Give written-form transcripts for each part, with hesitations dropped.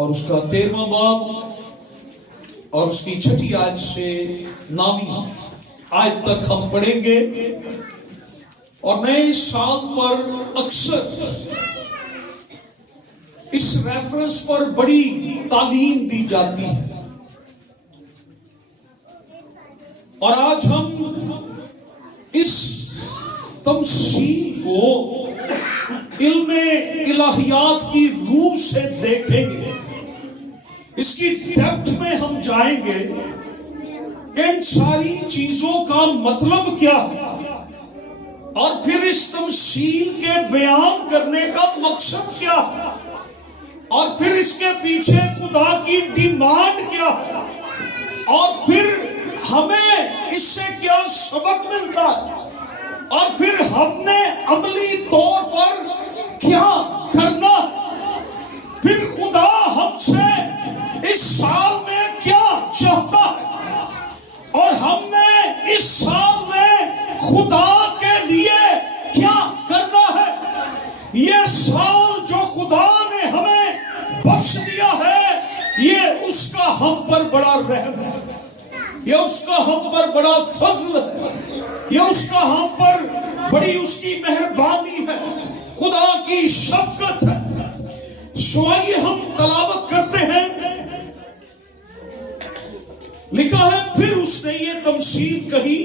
اور اس کا 13واں باب اور اس کی 6 آیت سے 9 آیت تک ہم پڑھیں گے. اور نئے سال پر اکثر اس ریفرنس پر بڑی تعلیم دی جاتی ہے، اور آج ہم اس تمثیل کو علم الہیات کی روح سے دیکھیں گے. اس کی ڈیپتھ میں ہم جائیں گے کہ ان ساری چیزوں کا مطلب کیا ہے، اور پھر اس تمثیل کے بیان کرنے کا مقصد کیا ہے، اور پھر اس کے پیچھے خدا کی ڈیمانڈ کیا ہے، اور پھر ہمیں اس سے کیا سبق ملتا ہے، اور پھر ہم نے عملی طور پر کیا کرنا ہے. پھر خدا ہم سے اس سال میں کیا چاہتا ہے، اور ہم نے اس سال میں خدا کے لیے کیا کرنا ہے. یہ سال جو خدا نے ہمیں بخش دیا ہے، یہ اس کا ہم پر بڑا رحم ہے، یہ اس کا ہم پر بڑا فضل ہے، یہ اس کا ہم پر بڑی اس کی مہربانی ہے، خدا کی شفقت ہے. آئیے ہم تلاوت کرتے ہیں. لکھا ہے پھر اس نے یہ تمثیل کہی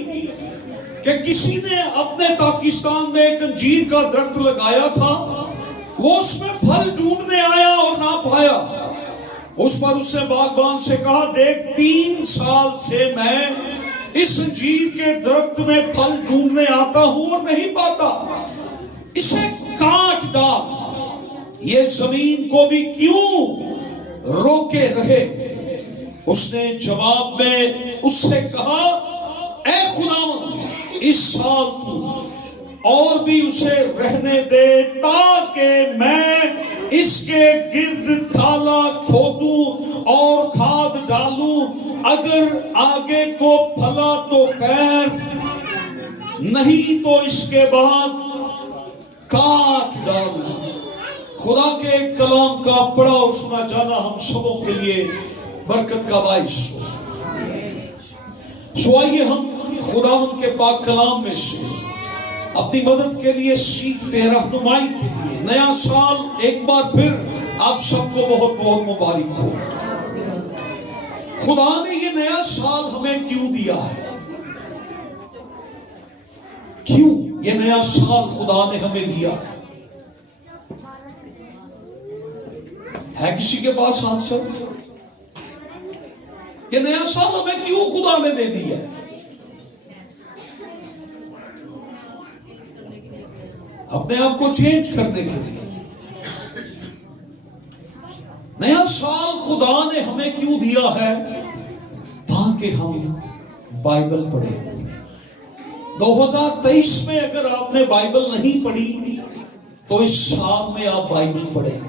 کہ کسی نے اپنے پاکستان میں ایک انجیر کا درخت لگایا تھا، وہ اس میں پھل ڈھونڈنے آیا اور نہ پایا. اس پر اس نے باغبان سے کہا، دیکھ 3 سال سے میں اس انجیر کے درخت میں پھل ڈھونڈنے آتا ہوں اور نہیں پاتا، اسے کاٹ ڈال. یہ زمین کو بھی کیوں روکے رہے. اس نے جواب میں اس سے کہا، اے خداوند، اس سال تو اور بھی اسے رہنے دے تاکہ میں اس کے گرد تھالا کھودوں اور کھاد ڈالوں. اگر آگے کو پھلا تو خیر، نہیں تو اس کے بعد کاٹ ڈالنا. خدا کے کلام کا پڑھا اور سنا جانا ہم سبوں کے لیے برکت کا باعث ہو. آئیے ہم خداوند کے پاک کلام میں سے اپنی مدد کے لیے سیکھتے ہیں، رہنمائی کے لیے. نیا سال ایک بار پھر آپ سب کو بہت بہت مبارک ہو. خدا نے یہ نیا سال ہمیں کیوں دیا ہے؟ کیوں یہ نیا سال خدا نے ہمیں دیا ہے کسی کے پاس آنسر؟ یہ نیا سال ہمیں کیوں خدا نے دے دیا ہے؟ اپنے آپ کو چینج کرنے کے لیے. نیا سال خدا نے ہمیں کیوں دیا ہے؟ تاکہ ہم بائبل پڑھیں. 2023 میں اگر آپ نے بائبل نہیں پڑھی تو اس سال میں آپ بائبل پڑھیں.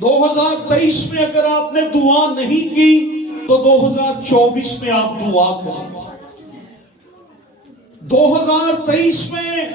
2023 میں اگر آپ نے دعا نہیں کی تو 2024 میں آپ دعا کریں. 2023 میں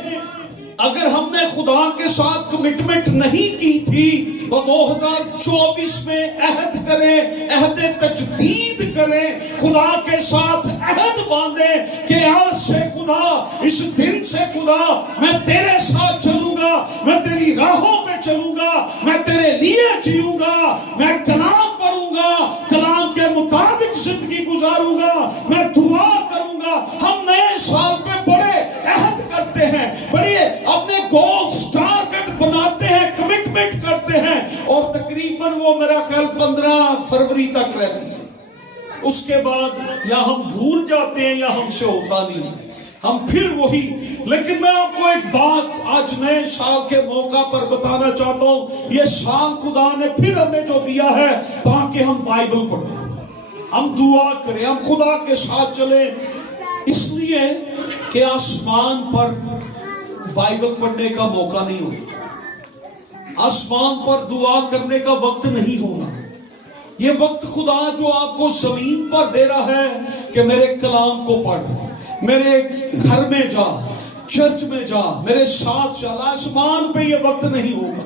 اگر ہم نے خدا کے ساتھ کمٹمنٹ نہیں کی تھی تو 2024 میں عہد کریں، عہد تجدید کریں، خدا کے ساتھ عہد باندھیں کہ آج سے خدا، اس دن سے خدا، میں تیرے ساتھ چلوں گا، میں تیری راہوں پہ چلوں گا، میں تیرے لیے جیوں گا، میں کلام پڑھوں گا، کلام کے مطابق زندگی گزاروں گا، میں دعا کروں گا. ہم نئے سال پہ بڑے عہد کرتے ہیں، بڑے اپنے گولز ٹارگٹ بناتے ہیں، کمٹمنٹ کرتے ہیں، اور تقریباً وہ میرا خیال 15 فروری تک رہتی ہے. اس کے بعد یا ہم بھول جاتے ہیں یا ہم سے ہوتا نہیں، ہم پھر وہی. لیکن میں آپ کو ایک بات آج نئے سال کے موقع پر بتانا چاہتا ہوں. یہ سال خدا نے پھر ہمیں جو دیا ہے تاکہ ہم بائبل پڑھیں، ہم دعا کریں، ہم خدا کے ساتھ چلیں. اس لیے کہ آسمان پر بائبل پڑھنے کا موقع نہیں ہوتا، آسمان پر دعا کرنے کا وقت نہیں ہونا. یہ وقت خدا جو آپ کو زمین پر دے رہا ہے کہ میرے کلام کو پڑھ، میرے گھر میں جا، چرچ میں جا، میرے ساتھ چل. آسمان پہ یہ وقت نہیں ہوگا.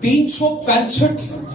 365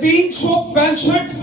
365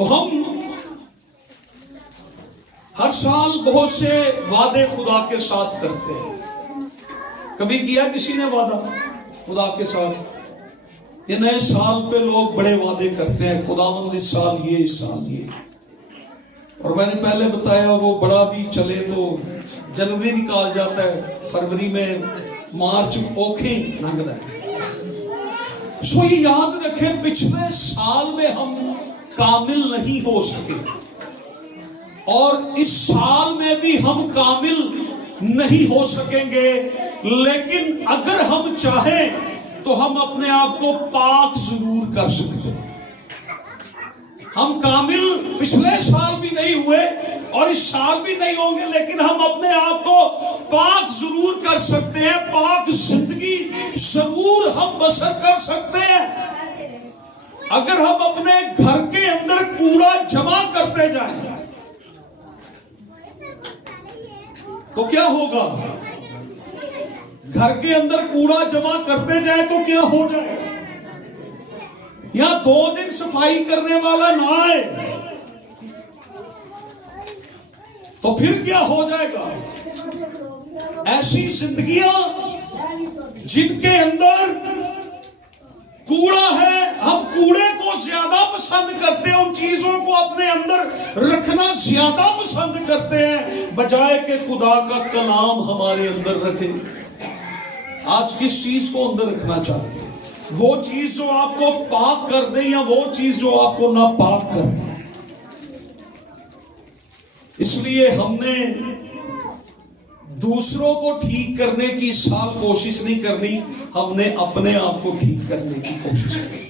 تو ہم ہر سال بہت سے وعدے خدا کے ساتھ کرتے ہیں. کبھی کیا کسی نے وعدہ خدا کے ساتھ؟ یہ نئے سال پہ لوگ بڑے وعدے کرتے ہیں، خداوند اس سال یہ، اس سال یہ. اور میں نے پہلے بتایا وہ بڑا بھی چلے تو جنوری نکال جاتا ہے، فروری میں مارچ اوکھیں لنگتا ہے. سو یہ یاد رکھیں پچھلے سال میں ہم کامل نہیں ہو سکے اور اس سال میں بھی ہم کامل نہیں ہو سکیں گے، لیکن اگر ہم چاہیں تو ہم اپنے آپ کو پاک ضرور کر سکتے ہیں. ہم کامل پچھلے سال بھی نہیں ہوئے اور اس سال بھی نہیں ہوں گے، لیکن ہم اپنے آپ کو پاک ضرور کر سکتے ہیں، پاک زندگی ضرور ہم بسر کر سکتے ہیں. اگر ہم اپنے گھر کے اندر کوڑا جمع کرتے جائیں تو کیا ہوگا؟ گھر کے اندر کوڑا جمع کرتے جائیں تو کیا ہو جائے؟ یا 2 دن صفائی کرنے والا نہ آئے تو پھر کیا ہو جائے گا؟ ایسی زندگیاں جن کے اندر کوڑا ہے، ہم کوڑے کو زیادہ پسند کرتے ہیں، ان چیزوں کو اپنے اندر رکھنا زیادہ پسند کرتے ہیں بجائے کہ خدا کا کلام ہمارے اندر رکھے. آج کس چیز کو اندر رکھنا چاہتے ہیں؟ وہ چیز جو آپ کو پاک کر دے یا وہ چیز جو آپ کو ناپاک کر دے؟ اس لیے ہم نے دوسروں کو ٹھیک کرنے کی اس سال کوشش نہیں کرنی، ہم نے اپنے آپ کو ٹھیک کرنے کی کوشش کرنی.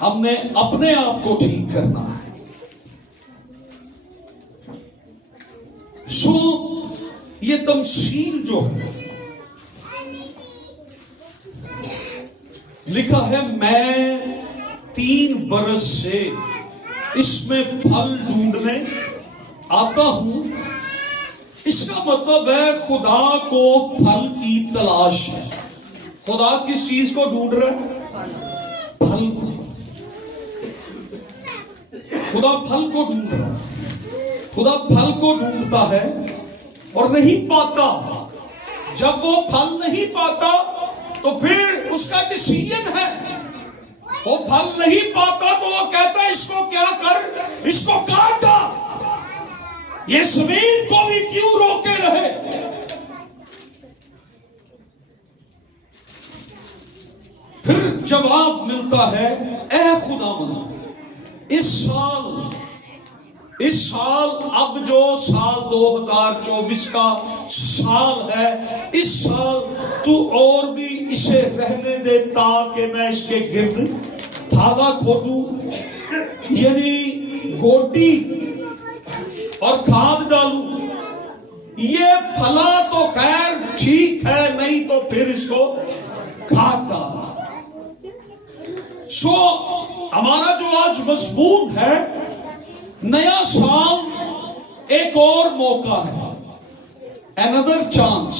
ہم نے اپنے آپ کو ٹھیک کرنا ہے. سو یہ تمثیل جو ہے لکھا ہے، میں 3 برس سے اس میں پھل ڈھونڈنے آتا ہوں. اس کا مطلب ہے خدا کو پھل کی تلاش ہے. خدا کس چیز کو ڈھونڈ رہا ہے؟ پھل کو. خدا پھل کو ڈھونڈ رہا ہے. خدا پھل کو ڈھونڈتا ہے اور نہیں پاتا. جب وہ پھل نہیں پاتا تو پھر اس کا ڈیسیژن ہے، وہ پھل نہیں پاتا تو وہ کہتا ہے اس کو کیا کر، اس کو کاٹا. یہ زمین کو بھی کیوں روکے رہے؟ پھر جواب ملتا ہے، اے خداوند اس سال اب جو سال 2024 کا سال ہے، اس سال تو اور بھی اسے رہنے دے تاکہ میں اس کے گرد دھاگا کھودوں، یعنی گوٹی اور کھاد ڈالوں. یہ پھلا تو خیر ٹھیک ہے، نہیں تو پھر اس کو کاٹ ڈالا. سو ہمارا جو آج مضمون ہے، نیا سال ایک اور موقع ہے، another chance.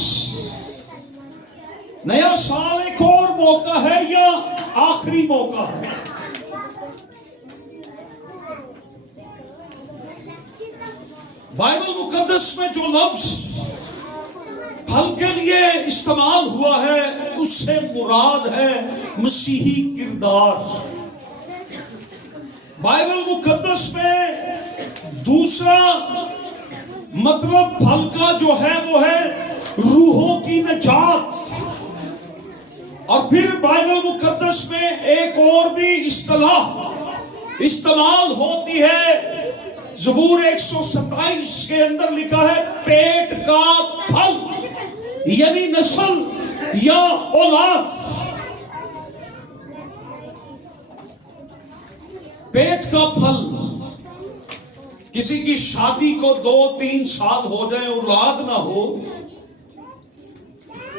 نیا سال ایک اور موقع ہے یا آخری موقع ہے؟ بائبل مقدس میں جو لفظ پھل کے لیے استعمال ہوا ہے اس سے مراد ہے مسیحی کردار. بائبل مقدس میں دوسرا مطلب پھل کا جو ہے وہ ہے روحوں کی نجات. اور پھر بائبل مقدس میں ایک اور بھی اصطلاح استعمال ہوتی ہے. زبور 127 کے اندر لکھا ہے پیٹ کا پھل، یعنی نسل یا اولاد. پیٹ کا پھل. کسی کی شادی کو 2-3 سال ہو جائے اولاد نہ ہو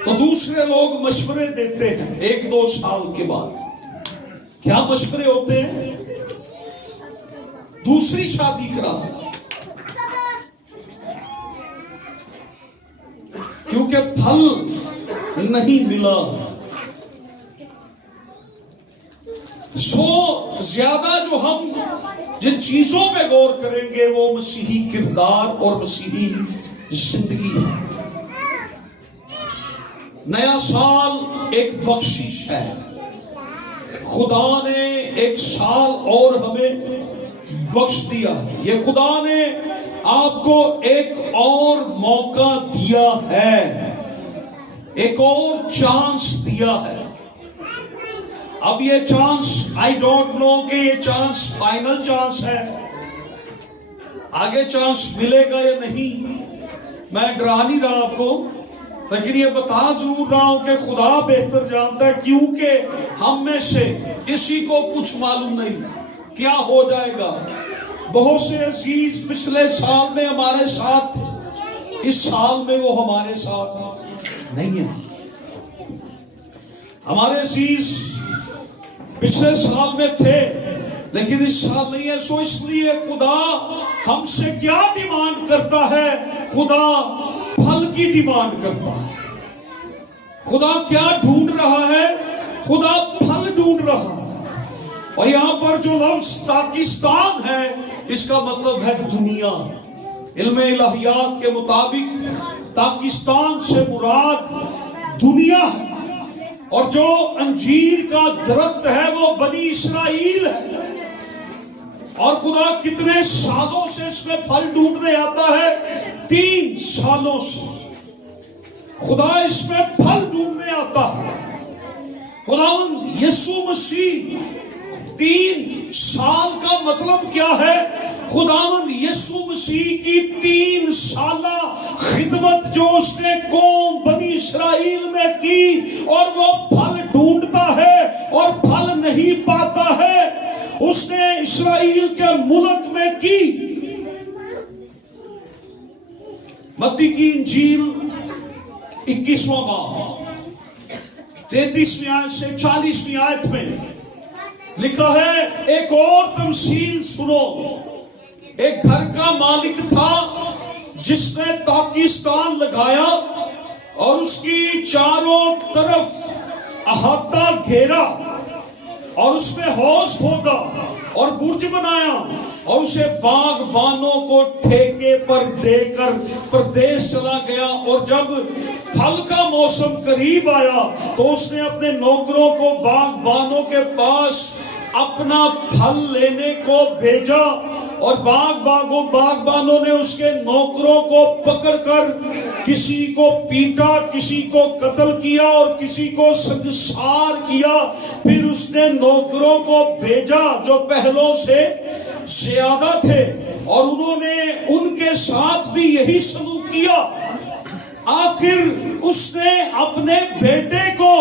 تو دوسرے لوگ مشورے دیتے ہیں 1-2 سال کے بعد. کیا مشورے ہوتے ہیں؟ دوسری شادی کرا دو، کیونکہ پھل نہیں ملا. سو زیادہ جو ہم جن چیزوں پہ غور کریں گے وہ مسیحی کردار اور مسیحی زندگی ہے۔ نیا سال ایک بخشش ہے، خدا نے ایک سال اور ہمیں بخش دیا، یہ خدا نے آپ کو ایک اور موقع دیا ہے، ایک اور چانس دیا ہے۔ اب یہ چانس آئی ڈونٹ نو کہ یہ چانس فائنل چانس ہے، آگے چانس ملے گا یا نہیں، میں ڈرا نہیں رہا آپ کو، لیکن یہ بتا ضرور رہا ہوں کہ خدا بہتر جانتا ہے، کیونکہ ہم میں سے کسی کو کچھ معلوم نہیں کیا ہو جائے گا۔ بہت سے عزیز پچھلے سال میں ہمارے ساتھ تھے، اس سال میں وہ ہمارے ساتھ نہیں ہیں۔ ہمارے عزیز پچھلے سال میں تھے لیکن اس سال نہیں ہے، سو اس لیے خدا ہم سے کیا ڈیمانڈ کرتا ہے؟ خدا پھل کی ڈیمانڈ کرتا ہے۔ خدا کیا ڈھونڈ رہا ہے؟ خدا پھل ڈھونڈ رہا ہے۔ اور یہاں پر جو لفظ پاکستان ہے اس کا مطلب ہے دنیا۔ علم الہیات کے مطابق پاکستان سے مراد دنیا ہے، اور جو انجیر کا درخت ہے وہ بنی اسرائیل ہے، اور خدا کتنے سالوں سے اس میں پھل ڈھونڈنے آتا ہے؟ 3 سالوں سے خدا اس میں پھل ڈھونڈنے آتا ہے۔ خداوند یسوع مسیح 3 سال کا مطلب کیا ہے؟ خداوند یسوع مسیح کی 3 سالہ خدمت جو اس نے قوم بنی اسرائیل میں کی، اور وہ پھل ڈھونڈتا ہے اور پھل نہیں پاتا ہے، اس نے اسرائیل کے ملک میں کی۔ متی کی انجیل 21واں باب 33ویں آیت سے 40ویں آیت میں لکھا ہے، ایک اور تمثیل سنو۔ ایک گھر کا مالک تھا جس نے پاکستان لگایا اور اس کی چاروں طرف احاطہ گھیرا، اور اس میں حوض کھودا اور برج بنایا، اور اسے باغبانوں کو ٹھیکے پر دے کر پردیس چلا گیا۔ اور جب پھل کا موسم قریب آیا تو اس نے اپنے نوکروں کو باغبانوں کے پاس اپنا پھل لینے کو بھیجا، اور باغبانوں نے اس کے نوکروں کو پکڑ کر کسی کو پیٹا، کسی کو قتل کیا اور کسی کو سنگسار کیا۔ پھر اس نے نوکروں کو بھیجا جو پہلوں سے زیادہ تھے، اور انہوں نے ان کے ساتھ بھی یہی سلوک کیا۔ آخر اس نے اپنے بیٹے کو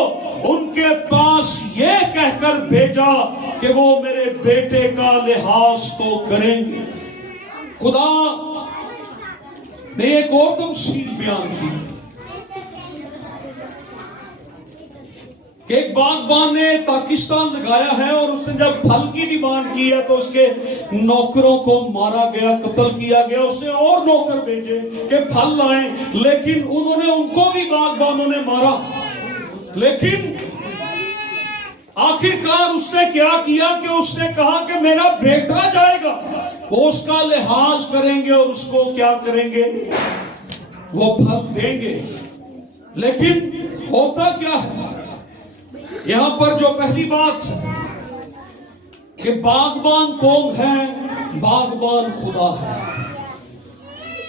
ان کے پاس یہ کہہ کر بھیجا کہ وہ میرے بیٹے کا لحاظ تو کریں گے۔ خدا نے ایک اور تمثیل بیان کی کہ ایک باغبان نے پاکستان لگایا ہے، اور اس نے جب پھل کی ڈیمانڈ کی ہے تو اس کے نوکروں کو مارا گیا، قتل کیا گیا۔ اس نے اور نوکر بھیجے کہ پھل لائیں، لیکن انہوں نے ان کو بھی باغبانوں نے مارا۔ لیکن آخرکار اس نے کیا کیا کہ اس نے کہا کہ میرا بیٹا جائے گا، وہ اس کا لحاظ کریں گے اور اس کو کیا کریں گے؟ وہ پھل دیں گے۔ لیکن ہوتا کیا ہے یہاں پر؟ جو پہلی بات کہ باغبان کون ہے؟ باغبان خدا ہے۔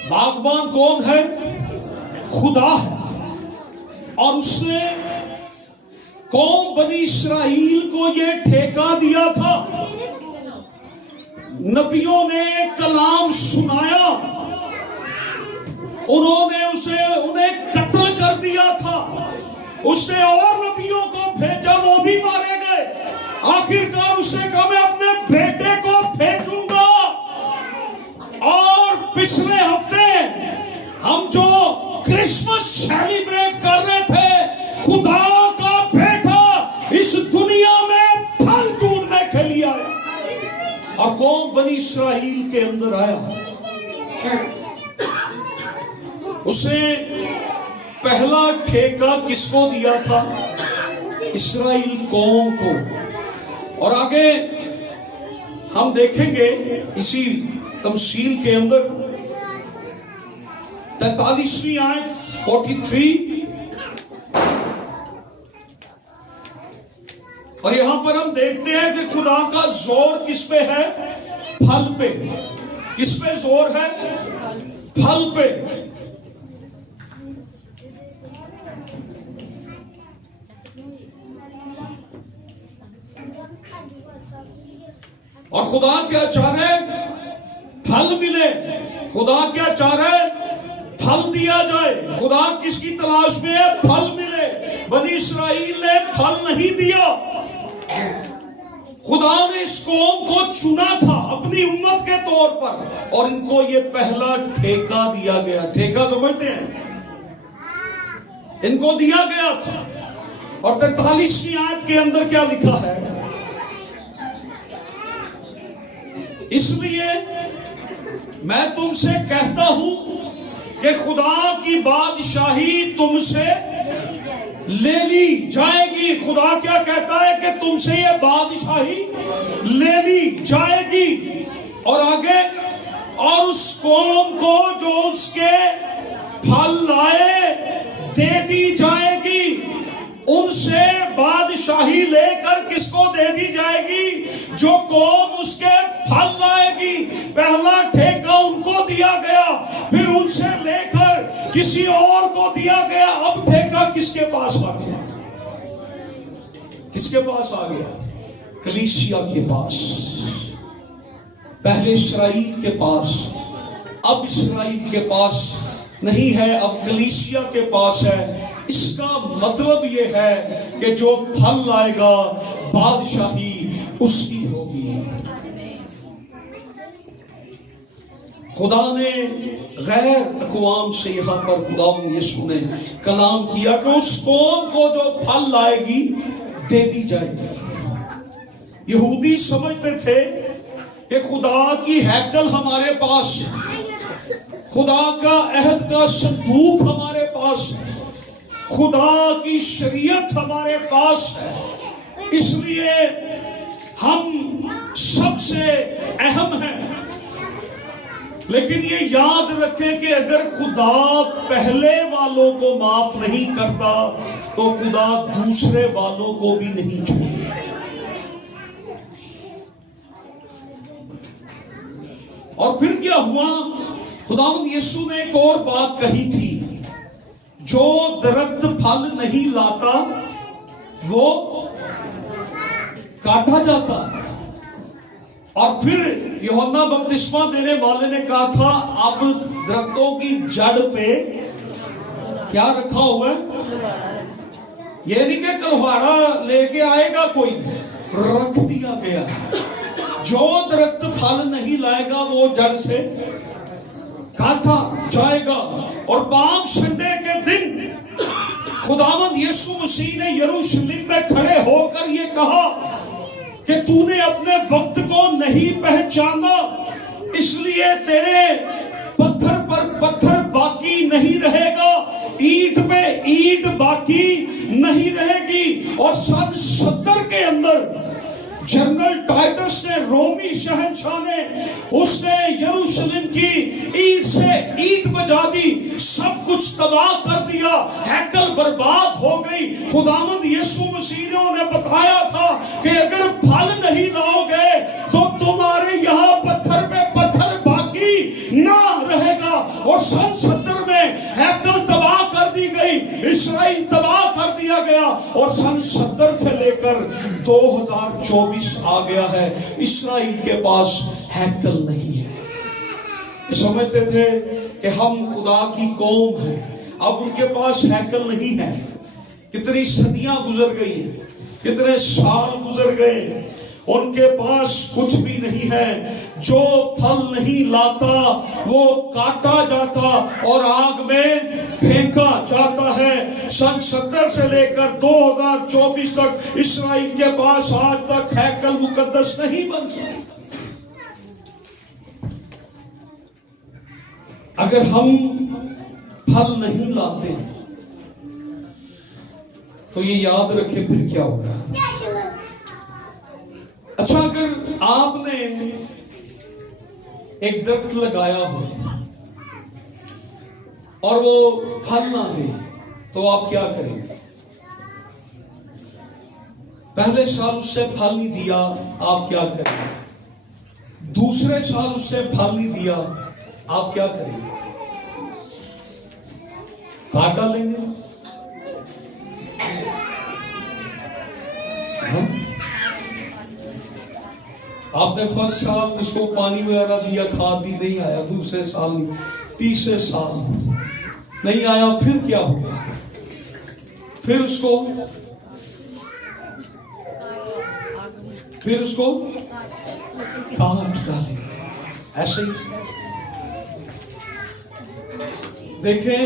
باغبان کون ہے؟ خدا ہے، اور اس نے قوم بنی اسرائیل کو یہ ٹھیکہ دیا تھا۔ نبیوں نے کلام سنایا، انہوں نے انہیں قتل کر دیا تھا۔ اس نے اور نبیوں کو بھیجا، وہ بھی مارے گئے۔ آخرکار اس نے کہا میں اپنے بیٹے کو بھیجوں گا۔ اور پچھلے ہفتے ہم جو کرسمس سیلیبریٹ کر رہے تھے، خدا کا بیٹا اس دنیا میں پھل ڈھونڈنے کے لیے آیا، اور قوم بنی اسرائیل کے اندر آیا۔ اسے پہلا ٹھیکہ کس کو دیا تھا؟ اسرائیل قوم کو۔ اور آگے ہم دیکھیں گے اسی تمثیل کے اندر 43ویں آیت 43، اور یہاں پر ہم دیکھتے ہیں کہ خدا کا زور کس پہ ہے؟ پھل پہ۔ کس پہ زور ہے؟ پھل پہ۔ اور خدا کیا چاہ رہے؟ پھل ملے۔ خدا کیا چاہ رہے؟ پھل دیا جائے۔ خدا کس کی تلاش میں ہے؟ پھل ملے۔ بنی اسرائیل نے پھل نہیں دیا۔ خدا نے اس قوم کو چنا تھا اپنی امت کے طور پر، اور ان کو یہ پہلا ٹھیکہ دیا گیا۔ ٹھیکہ سمجھتے ہیں؟ ان کو دیا گیا تھا۔ اور 43ویں آیت کے اندر کیا لکھا ہے؟ اس لیے میں تم سے کہتا ہوں کہ خدا کی بادشاہی تم سے لے لی جائے گی۔ خدا کیا کہتا ہے؟ کہ تم سے یہ بادشاہی لے لی جائے گی۔ اور آگے، اور اس قوم کو جو اس کے پھل لائے دے دی جائے گی۔ ان سے بادشاہی لے کر کس کو دے دی جائے گی؟ جو قوم اس کے پھل لائے گی۔ پہلا ٹھیکہ ان کو دیا گیا، پھر ان سے لے کر کسی اور کو دیا گیا۔ اب ٹھیکہ کس کے پاس آ گیا؟ کس کے پاس آ گیا؟ کلیسیا کے پاس۔ پہلے اسرائیل کے پاس، اب اسرائیل کے پاس نہیں ہے، اب کلیسیا کے پاس ہے۔ اس کا مطلب یہ ہے کہ جو پھل لائے گا بادشاہی اس کی ہوگی۔ خدا نے غیر اقوام سے یہاں پر خداوند یسوع نے کلام کیا کہ اس قوم کو جو پھل لائے گی دے دی جائے گی۔ یہودی سمجھتے تھے کہ خدا کی ہیکل ہمارے پاس ہے، خدا کا عہد کا صندوق ہمارے پاس ہے، خدا کی شریعت ہمارے پاس ہے، اس لیے ہم سب سے اہم ہیں۔ لیکن یہ یاد رکھیں کہ اگر خدا پہلے والوں کو معاف نہیں کرتا تو خدا دوسرے والوں کو بھی نہیں چھوڑے۔ اور پھر کیا ہوا؟ خداوند یسوع نے ایک اور بات کہی تھی، جو درخت پھل نہیں لاتا وہ کاٹا جاتا ہے۔ اور پھر یوحنا بپتسمہ دینے والے نے کہا تھا اب درختوں کی جڑ پہ کیا رکھا ہوا ہے؟ یہ نہیں کہ کلہاڑا لے کے آئے گا کوئی، رکھ دیا گیا ہے۔ جو درخت پھل نہیں لائے گا وہ جڑ سے کاٹا جائے گا۔ اور پام سنڈے کے دن خداوند یسوع مسیح نے یروشلم میں کھڑے ہو کر یہ کہا کہ تو نے اپنے وقت کو نہیں پہچانا، اس لیے تیرے پتھر پر پتھر باقی نہیں رہے گا، اینٹ پہ اینٹ باقی نہیں رہے گی۔ اور سن 70 کے اندر جنرل ٹائٹس نے، رومی شہنشاہ نے، اس نے یروشلم کی اینٹ سے اینٹ بجا دی، سب کچھ تباہ کر دیا، ہیکل برباد ہو گئی۔ خداوند یسوع مسیح نے انہیں بتایا تھا کہ اگر پھل نہیں لاؤ گے تو تمہارے یہاں پتھر پہ پتھر باقی نہ رہے گا۔ اور سن 70 میں ہیکل تباہ کر دی گئی، اسرائیل تباہ کر دیا گیا، اور سن 70 سے لے کر 2024 آ گیا ہے، اسرائیل کے پاس ہیکل نہیں ہے۔ یہ سمجھتے تھے کہ ہم خدا کی قوم ہیں، اب ان کے پاس ہیکل نہیں ہے۔ کتنی صدیاں گزر گئی ہیں، کتنے سال گزر گئے، ان کے پاس کچھ بھی نہیں ہے۔ جو پھل نہیں لاتا وہ کاٹا جاتا اور آگ میں پھینکا جاتا ہے۔ سن 70 سے لے کر 2024 تک اسرائیل کے پاس آج تک ہیکل مقدس نہیں بن سکا۔ اگر ہم پھل نہیں لاتے تو یہ یاد رکھے پھر کیا ہوگا۔ اچھا، اگر آپ نے ایک درخت لگایا ہو اور وہ پھل نہ دے تو آپ کیا کریں گے؟ پہلے سال اس سے پھل نہیں دیا، آپ کیا کریں گے؟ دوسرے سال اس سے پھل نہیں دیا، آپ کیا کریں گے؟ کاٹ ڈالیں گے؟ آپ نے فرسٹ سال اس کو پانی وغیرہ دیا، کھاد دی، نہیں آیا، دوسرے سال نہیں، تیسرے سال نہیں آیا، پھر کیا ہوگا؟ پھر اس کو کاٹ ڈالیں گے۔ ایسے ہی دیکھیں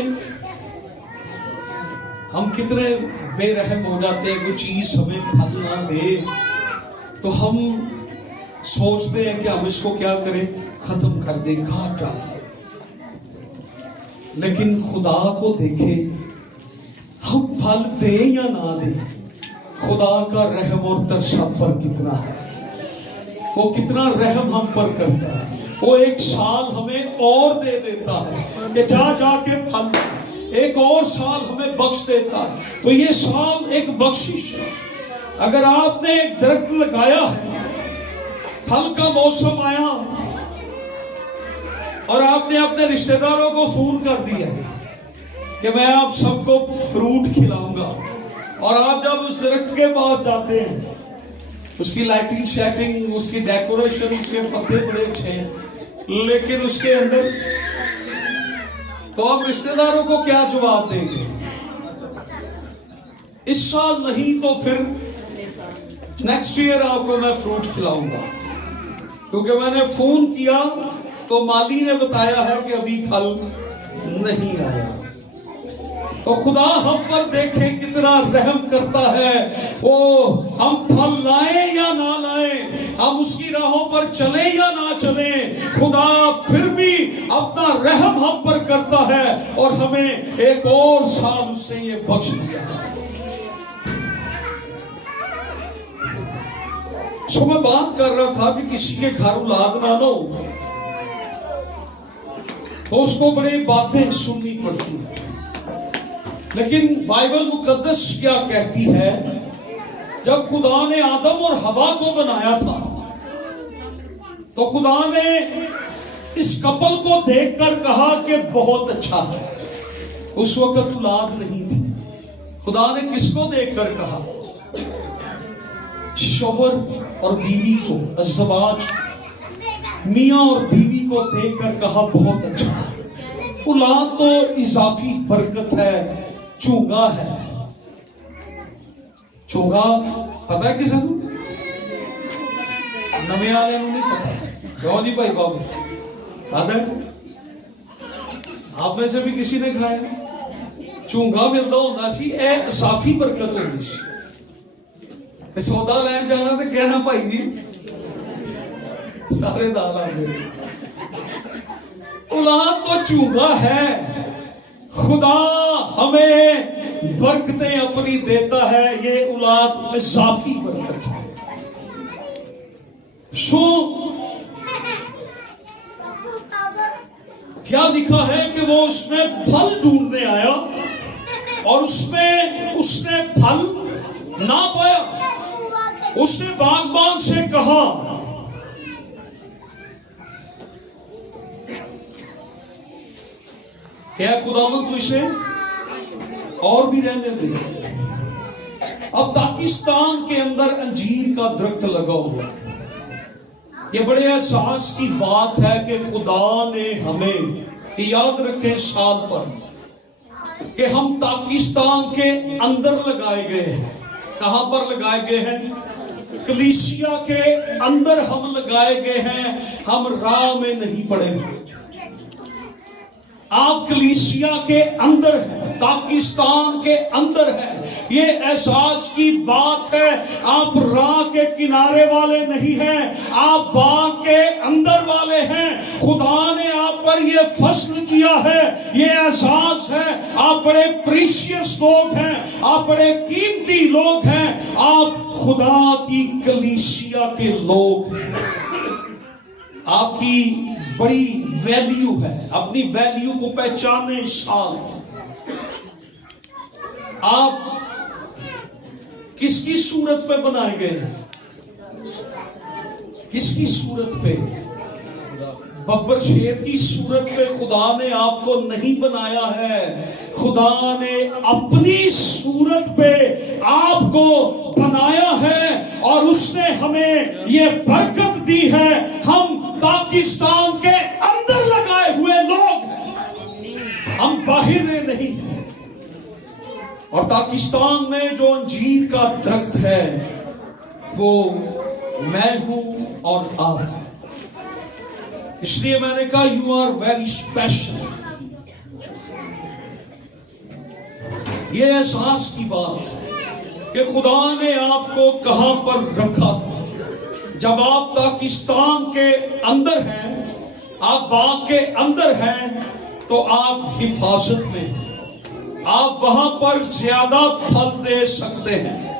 ہم کتنے بے رحم ہو جاتے ہیں، کوئی چیز ہمیں پھل نہ دے تو ہم سوچتے ہیں کہ ہم اس کو کیا کریں، ختم کر دیں، کاٹ ڈالیں۔ لیکن خدا کو دیکھیں، ہم پھل دیں یا نہ دیں، خدا کا رحم اور ترس ہم پر کتنا ہے، وہ کتنا رحم ہم پر کرتا ہے۔ وہ ایک سال ہمیں اور دے دیتا ہے کہ جا کے پھل، ایک اور سال ہمیں بخش دیتا ہے۔ تو یہ سال ایک بخشش ہے۔ اگر آپ نے ایک درخت لگایا ہے، پھل کا موسم آیا اور آپ نے اپنے رشتہ داروں کو فون کر دیا کہ میں آپ سب کو فروٹ کھلاؤں گا، اور آپ جب اس درخت کے پاس جاتے ہیں، اس کی لائٹنگ شیٹنگ، اس کی ڈیکوریشن، اس کے پتے بڑے اچھے ہیں، لیکن اس کے اندر تو آپ رشتہ داروں کو کیا جواب دیں گے؟ اس سال نہیں تو پھر نیکسٹ ایئر آپ کو میں فروٹ کھلاؤں گا، کیونکہ میں نے فون کیا تو مالی نے بتایا ہے کہ ابھی پھل نہیں آیا۔ تو خدا ہم پر دیکھے کتنا رحم کرتا ہے، وہ ہم پھل لائیں یا نہ لائیں، ہم اس کی راہوں پر چلیں یا نہ چلیں، خدا پھر بھی اپنا رحم ہم پر کرتا ہے اور ہمیں ایک اور سال اس سے یہ بخش دیا ہے۔ سو میں بات کر رہا تھا کہ کسی کے گھر اولاد نہ ہو تو اس کو بڑی باتیں سننی پڑتی ہیں، لیکن بائبل مقدس کیا کہتی ہے؟ جب خدا نے آدم اور حوا کو بنایا تھا تو خدا نے اس کپل کو دیکھ کر کہا کہ بہت اچھا ہے۔ اس وقت اولاد نہیں تھی۔ خدا نے کس کو دیکھ کر کہا؟ شوہر اور بیوی کو، الزواج، میاں اور بیوی کو دیکھ کر کہا بہت اچھا ہے۔ اولاد تو اضافی برکت ہے، چونگا ہے۔ چونگا پتہ ہے کس کو؟ نویں والے کو نہیں پتا؟ کیوں جی بھائی بابو کھاتا ہے؟ آپ میں سے بھی کسی نے کھایا؟ چونگا ملتا ہوتا سی، اے اضافی برکت ہوتی سی۔ تے سودا لین جانا تے کہنا بھائی جی سارے دال آتے۔ اولاد تو چونگا ہے، خدا ہمیں برکتیں اپنی دیتا ہے، یہ اولاد اضافی برکت ہے۔ سو کیا لکھا ہے کہ وہ اس میں پھل ڈھونڈنے آیا اور اس نے پھل نہ پایا۔ اس نے باغبان سے کہا کیا خداوند تو اسے اور بھی رہنے دے۔ اب پاکستان کے اندر انجیر کا درخت لگا ہوا ہے۔ یہ بڑے احساس کی بات ہے کہ خدا نے ہمیں یاد رکھے سال پر کہ ہم پاکستان کے اندر لگائے گئے ہیں۔ کہاں پر لگائے گئے ہیں؟ کلیسیا کے اندر ہم لگائے گئے ہیں، ہم راہ میں نہیں پڑے ہوئے۔ آپ کلیسیا کے اندر ہیں، پاکستان کے اندر ہے. یہ احساس کی بات ہے. آپ راہ کے کنارے والے نہیں ہیں, آپ باغ کے اندر والے ہیں. خدا نے آپ پر یہ فضل کیا ہے, یہ احساس ہے. آپ بڑے پریشیس لوگ ہیں, آپ بڑے قیمتی لوگ ہیں, آپ خدا کی کلیسیا کے لوگ ہیں. آپ کی بڑی ویلیو ہے. اپنی ویلیو کو پہچانے اس سال. آپ کس کی صورت پہ بنائے گئے ہیں؟ کس کی صورت پہ؟ ببر شیر کی صورت پہ خدا نے آپ کو نہیں بنایا ہے. خدا نے اپنی صورت پہ آپ کو بنایا ہے, اور اس نے ہمیں یہ برکت دی ہے. ہم پاکستان کے اندر لگائے ہوئے لوگ ہیں, ہم باہر نہیں ہیں. اور پاکستان میں جو انجیر کا درخت ہے وہ میں ہوں اور آپ ہیں. اس لیے میں نے کہا یو آر ویری اسپیشل. یہ احساس کی بات ہے کہ خدا نے آپ کو کہاں پر رکھا. جب آپ پاکستان کے اندر ہیں, آپ باغ کے اندر ہیں, تو آپ حفاظت میں ہیں. آپ وہاں پر زیادہ پھل دے سکتے ہیں,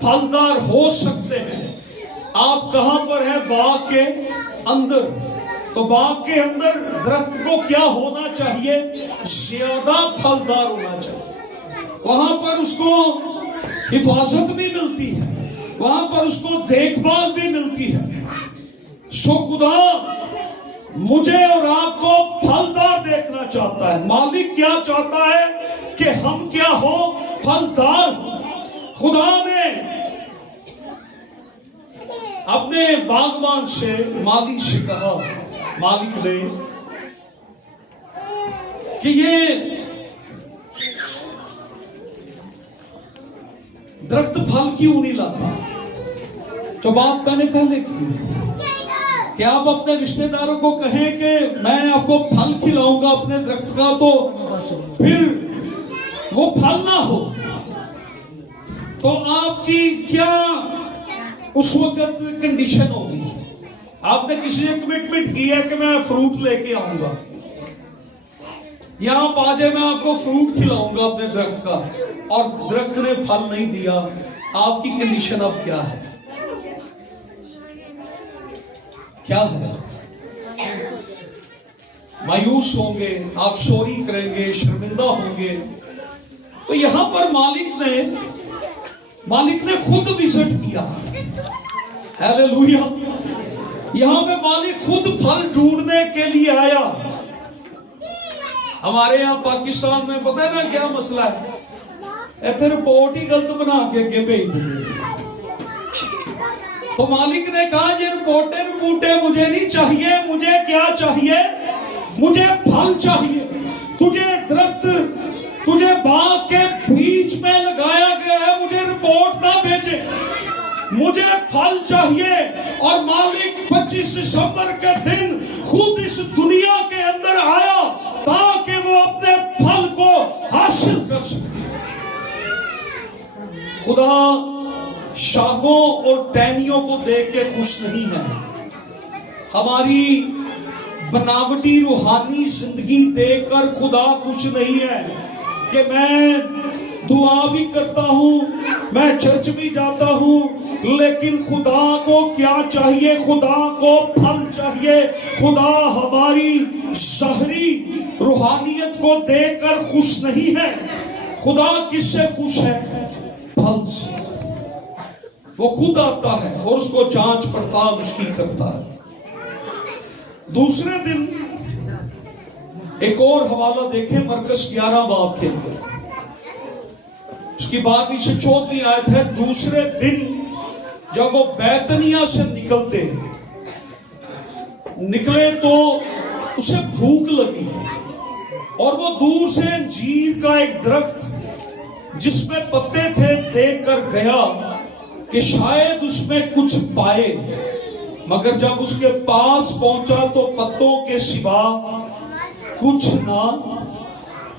پھلدار ہو سکتے ہیں. آپ کہاں پر ہیں؟ باغ کے اندر. تو باغ کے اندر درخت کو کیا ہونا چاہیے؟ زیادہ پھلدار ہونا چاہیے. وہاں پر اس کو حفاظت بھی ملتی ہے, وہاں پر اس کو دیکھ بھال بھی ملتی ہے. سو خدا مجھے اور آپ کو پھلدار دیکھنا چاہتا ہے. مالک کیا چاہتا ہے کہ ہم کیا ہو؟ پھلدار ہو. خدا نے اپنے باغبان سے, مالی سے کہا, مالک نے, کہ یہ درخت پھل کیوں نہیں لاتا؟ جو بات میں نے پہلے کی کہ آپ اپنے رشتہ داروں کو کہیں کہ میں آپ کو پھل کھلاؤں گا اپنے درخت کا, تو پھر وہ پھل نہ ہو تو آپ کی کیا اس وقت کنڈیشن ہوگی؟ آپ نے کسی سے کمٹمنٹ کی ہے کہ میں فروٹ لے کے آؤں گا, یا آپ آ جائے میں آپ کو فروٹ کھلاؤں گا اپنے درخت کا, اور درخت نے پھل نہیں دیا. آپ کی کنڈیشن اب کیا ہے؟ کیا ہے؟ مایوس ہوں گے, آپ چوری کریں گے, شرمندہ ہوں گے. تو یہاں پر مالک نے خود وزٹ کیا. ہیلیلویا. یہاں پہ مالک خود پھل ڈھونڈنے کے لیے آیا. ہمارے یہاں پاکستان میں پتہ ہے نا کیا مسئلہ ہے؟ ایتھے رپورٹ ہی غلط بنا کے بھیج دیں. تو مالک نے کہا یہ رپورٹیں مجھے نہیں چاہیے, مجھے کیا چاہیے؟ مجھے پھل چاہیے. تجھے درخت تجھے باغ کے بیچ میں لگایا گیا ہے, مجھے رپورٹ نہ بھیجے, مجھے پھل چاہیے. اور مالک 25 دسمبر کے دن خود اس دنیا کے اندر آیا تاکہ وہ اپنے پھل کو حاصل کر سکے. خدا شاخوں اور ٹہنیوں کو دیکھ کے خوش نہیں ہے. ہماری بناوٹی روحانی زندگی دیکھ کر خدا خوش نہیں ہے کہ میں دعا بھی کرتا ہوں, میں چرچ بھی جاتا ہوں, لیکن خدا کو کیا چاہیے؟ خدا کو پھل چاہیے. خدا ہماری ظاہری روحانیت کو دیکھ کر خوش نہیں ہے. خدا کس سے خوش ہے؟ پھل سے. وہ خود آتا ہے اور اس کو جانچ پڑتال اس کی کرتا ہے. دوسرے دن ایک اور حوالہ دیکھیں, مرکز 11 باب کے اندر اس کی 12ویں سے 14ویں آیت ہے. دوسرے دن جب وہ بیتنیا سے نکلے تو اسے بھوک لگی, اور وہ دور سے انجیر کا ایک درخت جس میں پتے تھے دیکھ کر گیا کہ شاید اس میں کچھ پائے. مگر جب اس کے پاس پہنچا تو پتوں کے سوا کچھ نہ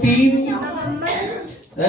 3,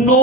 9।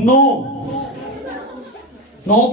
9। 9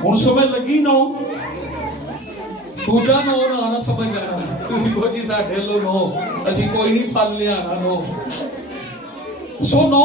ਹੁਣ ਸਮਝ ਲੱਗੀ 9? ਦੂਜਾ 9 ਨਾ ਸਮਝ ਲੈਣਾ ਤੁਸੀਂ, ਕਹੋ ਜੀ ਸਾਡੇ ਲੋ 9, ਅਸੀਂ ਕੋਈ ਨਹੀਂ ਫਲ ਲਿਆਣਾ 9। ਸੋ 9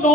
9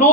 9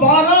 12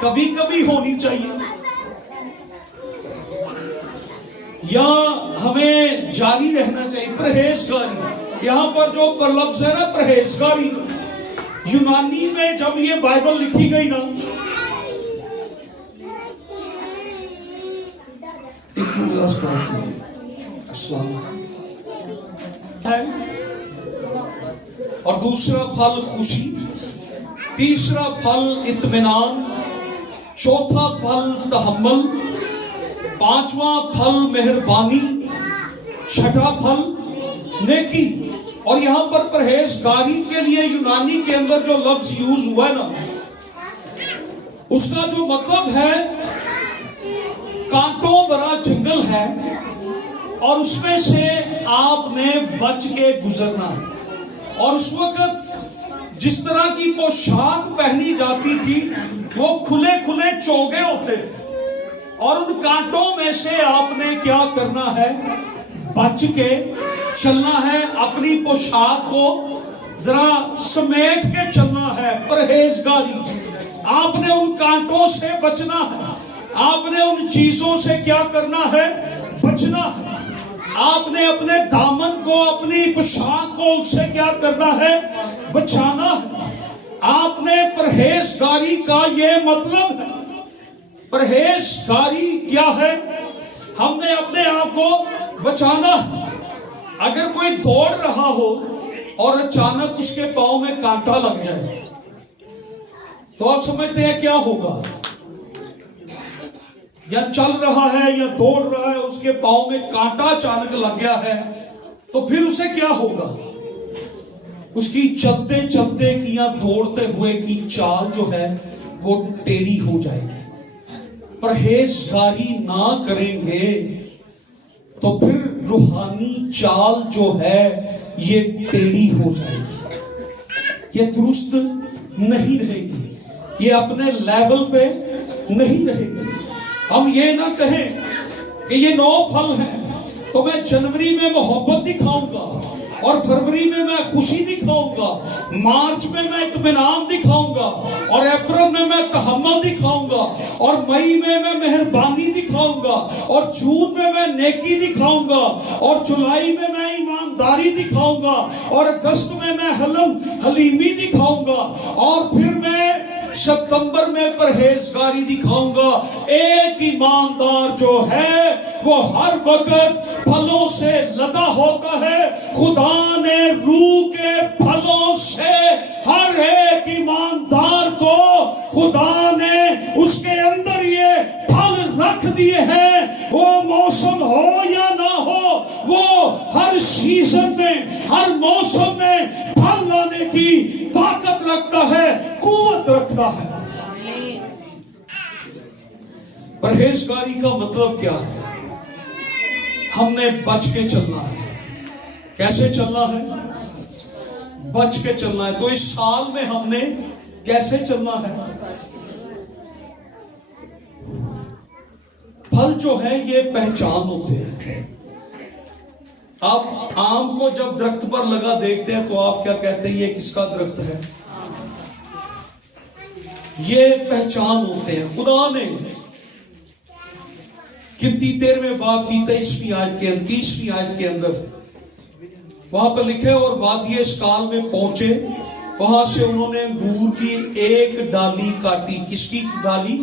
کبھی کبھی ہونی چاہیے، یا ہمیں جاری رہنا چاہیے؟ پرہیزگاری، یہاں پر جو پرلفظ ہے نا پرہیزگاری، یونانی میں جب یہ بائبل لکھی گئی نا، ایک منٹ السلام ہے، اور دوسرا پھل خوشی، تیسرا پھل اطمینان، چوتھا پھل تحمل، پانچواں پھل مہربانی، چھٹا پھل نیکی۔ اور یہاں پر پرہیزگاری کے لیے یونانی کے اندر جو لفظ یوز ہوا ہے نا، اس کا جو مطلب ہے کانٹوں بھرا جنگل ہے اور اس میں سے آپ نے بچ کے گزرنا ہے۔ اور اس وقت جس طرح کی پوشاک پہنی جاتی تھی وہ کھلے کھلے چوگے ہوتے تھے، اور ان کانٹوں میں سے آپ نے کیا کرنا ہے؟ بچ کے چلنا ہے، اپنی پوشاک کو ذرا سمیٹ کے چلنا ہے۔ پرہیزگاری، آپ نے ان کانٹوں سے بچنا ہے، آپ نے ان چیزوں سے کیا کرنا ہے؟ بچنا ہے۔ آپ نے اپنے دامن کو، اپنی پوشاک کو اس سے کیا کرنا ہے؟ بچانا ہے۔ آپ نے پرہیزگاری کا یہ مطلب ہے۔ پرہیزگاری کیا ہے؟ ہم نے اپنے آپ کو بچانا ہے۔ اگر کوئی دوڑ رہا ہو اور اچانک اس کے پاؤں میں کانٹا لگ جائے تو آپ سمجھتے ہیں کیا ہوگا؟ یا چل رہا ہے یا دوڑ رہا ہے، اس کے پاؤں میں کانٹا اچانک لگ گیا ہے تو پھر اسے کیا ہوگا؟ اس کی چلتے چلتے کی یا دوڑتے ہوئے کی چال جو ہے وہ ٹیڑھی ہو جائے گی۔ پرہیزگاری نہ کریں گے تو پھر روحانی چال جو ہے یہ ٹیڑھی ہو جائے گی، یہ درست نہیں رہے گی، یہ اپنے لیول پہ نہیں رہے گی۔ ہم یہ نہ کہیں کہ یہ 9 پھل ہیں تو میں جنوری میں محبت دکھاؤں گا اور فروری میں خوشی دکھاؤں گا، مارچ میں اطمینان دکھاؤں گا، اور اپریل میں تحمل دکھاؤں گا، اور مئی میں مہربانی دکھاؤں گا، اور جون میں نیکی دکھاؤں گا، اور جولائی میں ایمانداری دکھاؤں گا، اور اگست میں حلیمی دکھاؤں گا، اور پھر میں ستمبر میں پرہیزگاری دکھاؤں گا۔ ایک ایماندار جو ہے وہ ہر وقت پھلوں سے لدا ہوتا ہے۔ خدا نے روح کے پھلوں سے ہر ایک ایماندار کو خدا نے اس کے اندر یہ پھل رکھ دیے ہیں، وہ موسم ہو یا نہ ہو، وہ ہر سیزن میں، ہر موسم میں پھل لانے کی طاقت رکھتا ہے، قوت رکھتا ہے۔ پرہیزگاری کا مطلب کیا ہے؟ ہم نے بچ کے چلنا ہے۔ کیسے چلنا ہے؟ بچ کے چلنا ہے۔ تو اس سال میں ہم نے کیسے چلنا ہے؟ پھل جو ہے یہ پہچان ہوتے ہیں۔ آپ آم کو جب درخت پر لگا دیکھتے ہیں تو آپ کیا کہتے ہیں؟ یہ کس کا درخت ہے؟ یہ پہچان ہوتے ہیں۔ خدا نے گنتی 13ویں باب کی 23ویں آیت کے اندر وہاں پر لکھے، اور وادی اشکال میں پہنچے، وہاں سے انہوں نے انگور کی ایک ڈالی کاٹی۔ کس کی ڈالی؟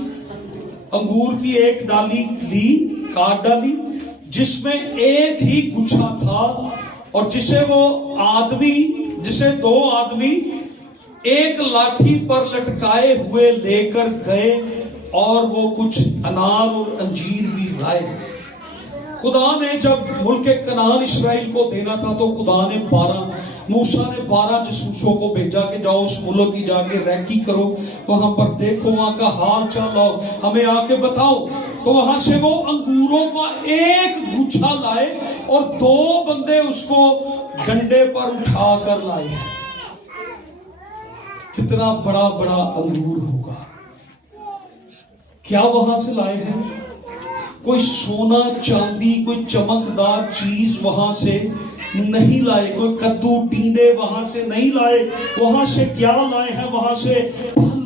انگور کی ایک ڈالی لی، کاٹ ڈالی، جس میں ایک ہی گچھا تھا، اور جسے 2 آدمی ایک لاٹھی پر لٹکائے ہوئے لے کر گئے، اور وہ کچھ انار اور انجیر بھی لائے۔ خدا نے جب ملک کنعان اسرائیل کو دینا تھا تو خدا نے موسیٰ نے 12 جاسوسوں کو بھیجا کہ جاؤ اس ملک کی جا کے ریکی کرو، وہاں پر دیکھو، وہاں کا حال چال لاؤ، ہمیں آ کے بتاؤ۔ تو وہاں سے وہ انگوروں کا ایک گچھا لائے اور 2 بندے اس کو ڈنڈے پر اٹھا کر لائے۔ کتنا بڑا بڑا انگور ہوگا! کیا وہاں سے لائے ہیں؟ کوئی سونا چاندی، کوئی چمکدار چیز وہاں سے نہیں لائے، کوئی کدو ٹینڈے وہاں سے نہیں لائے۔ وہاں سے کیا لائے ہیں؟ وہاں سے پھل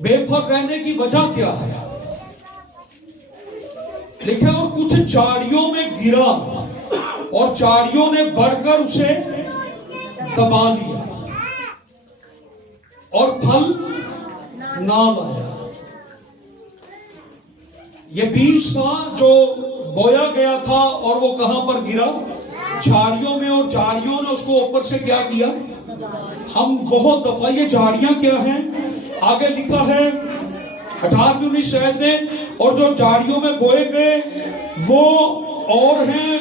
بے پھل رہنے کی وجہ کیا ہے؟ لکھا اور کچھ جھاڑیوں میں گرا اور جھاڑیوں نے بڑھ کر اسے دبا لیا اور پھل نہ لایا۔ یہ بیج تھا جو بویا گیا تھا اور وہ کہاں پر گرا؟ جھاڑیوں میں، اور جھاڑیوں نے اس کو اوپر سے کیا کیا؟ ہم بہت دفعہ یہ جھاڑیاں کیا ہیں؟ آگے لکھا ہے 18 شاید میں، اور جو جھاڑیوں میں بوئے گئے وہ اور ہیں،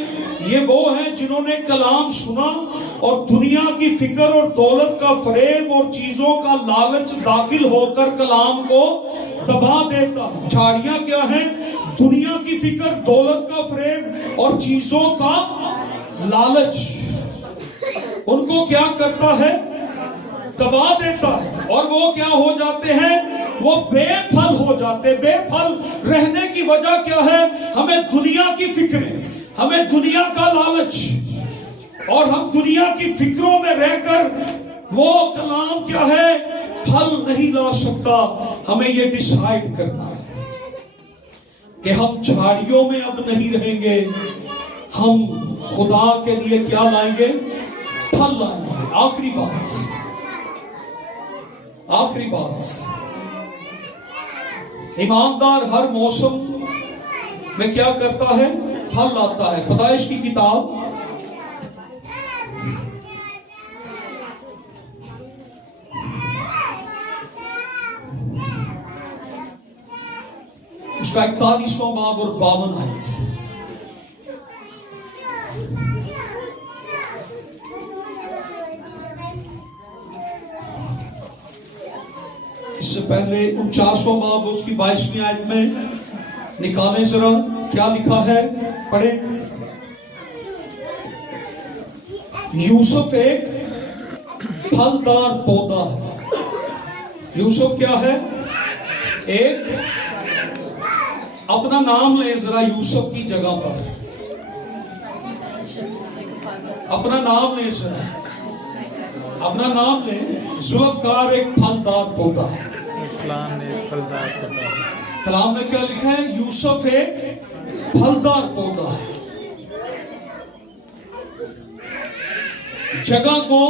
یہ وہ ہیں جنہوں نے کلام سنا اور دنیا کی فکر اور دولت کا فریب اور چیزوں کا لالچ داخل ہو کر کلام کو دبا دیتا ہے۔ جھاڑیاں کیا ہیں؟ دنیا کی فکر، دولت کا فریب اور چیزوں کا لالچ ان کو کیا کرتا ہے؟ دبا دیتا ہے، اور وہ کیا ہو جاتے ہیں؟ وہ بے پھل ہو جاتے۔ بے پھل رہنے کی وجہ کیا ہے؟ ہمیں دنیا کی فکریں، ہمیں دنیا کا لالچ، اور ہم دنیا کی فکروں میں رہ کر وہ کلام کیا ہے؟ پھل نہیں لا سکتا۔ ہمیں یہ ڈیسائیڈ کرنا ہے کہ ہم جھاڑیوں میں اب نہیں رہیں گے، ہم خدا کے لیے کیا لائیں گے؟ پھل لائیں گے۔ آخری بات، ایماندار ہر موسم میں کیا کرتا ہے؟ پھل لاتا ہے۔ پیدائش کی کتاب اس کا 41واں باب اور 52 آیت۔ اس سے پہلے 49واں باب اس کی 22ویں آیت میں نکالیں ذرا، کیا لکھا ہے؟ پڑھیں۔ یوسف ایک پھلدار پودا ہے۔ یوسف کیا ہے؟ ایک، اپنا نام لیں ذرا یوسف کی جگہ پر، اپنا نام لیں ذرا، اپنا نام لیں۔ ذوالفقار ایک پھلدار پودا ہے۔ اسلام نے ایک پھلدار پودا ہے۔ کلام میں کیا لکھا ہے؟ یوسف ایک پھلدار پودا ہے۔ جگہ کو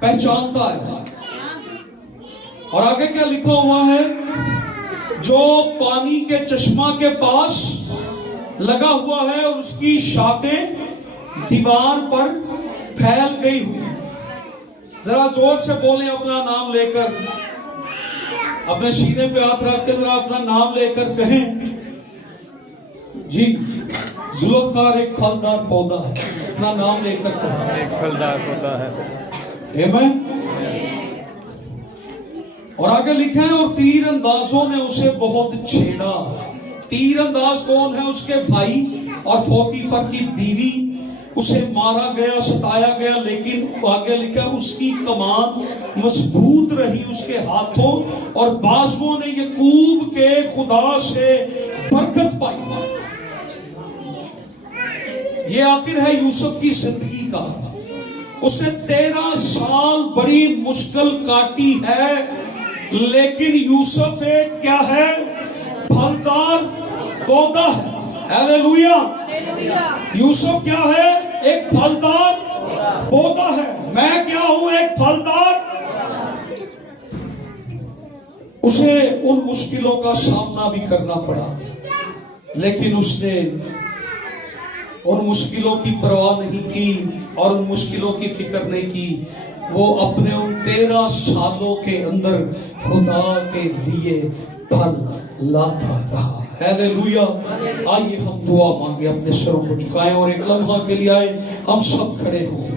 پہچانتا ہے، اور آگے کیا لکھا ہوا ہے؟ جو پانی کے چشمہ کے پاس لگا ہوا ہے اور اس کی شاخیں دیوار پر پھیل گئی ہوئی۔ ذرا زور سے بولیں اپنا نام لے کر، اپنے سینے پہ ہاتھ رکھ کے ذرا اپنا نام لے کر کہیں جی، ذوالفقار ایک پھلدار پودا ہے۔ اپنا نام لے کر کہیں ایک پھلدار پودا ہے۔ آمین۔ اور آگے لکھا ہے اور تیر اندازوں نے اسے بہت چھیڑا۔ تیر انداز کون ہے؟ اس کے بھائی اور پوتیفر کی بیوی۔ اسے مارا گیا، ستایا گیا، لیکن آگے لکھا اس کی کمان مضبوط رہی اس کے ہاتھوں، اور بازوؤں نے یعقوب کے خدا سے برکت پائی۔ یہ آخر ہے یوسف کی زندگی کا۔ اس نے 13 سال بڑی مشکل کاٹی ہے، لیکن یوسف ایک کیا ہے؟ پھلدار پودا ہے۔ ہیلیلویا۔ یوسف کیا ہے؟ ایک پھلدار پودا ہے۔ میں کیا ہوں؟ ایک پھلدار۔ اسے ان مشکلوں کا سامنا بھی کرنا پڑا، لیکن اس نے ان مشکلوں کی پرواہ نہیں کی اور ان مشکلوں کی فکر نہیں کی۔ وہ اپنے ان 13 سالوں کے اندر خدا کے لیے پھل لاتا رہا۔ ہیلیلویا۔ آئیے ہم دعا مانگے، اپنے سروں کو جھکائیں اور ایک لمحہ کے لیے آئے ہم سب کھڑے ہوں۔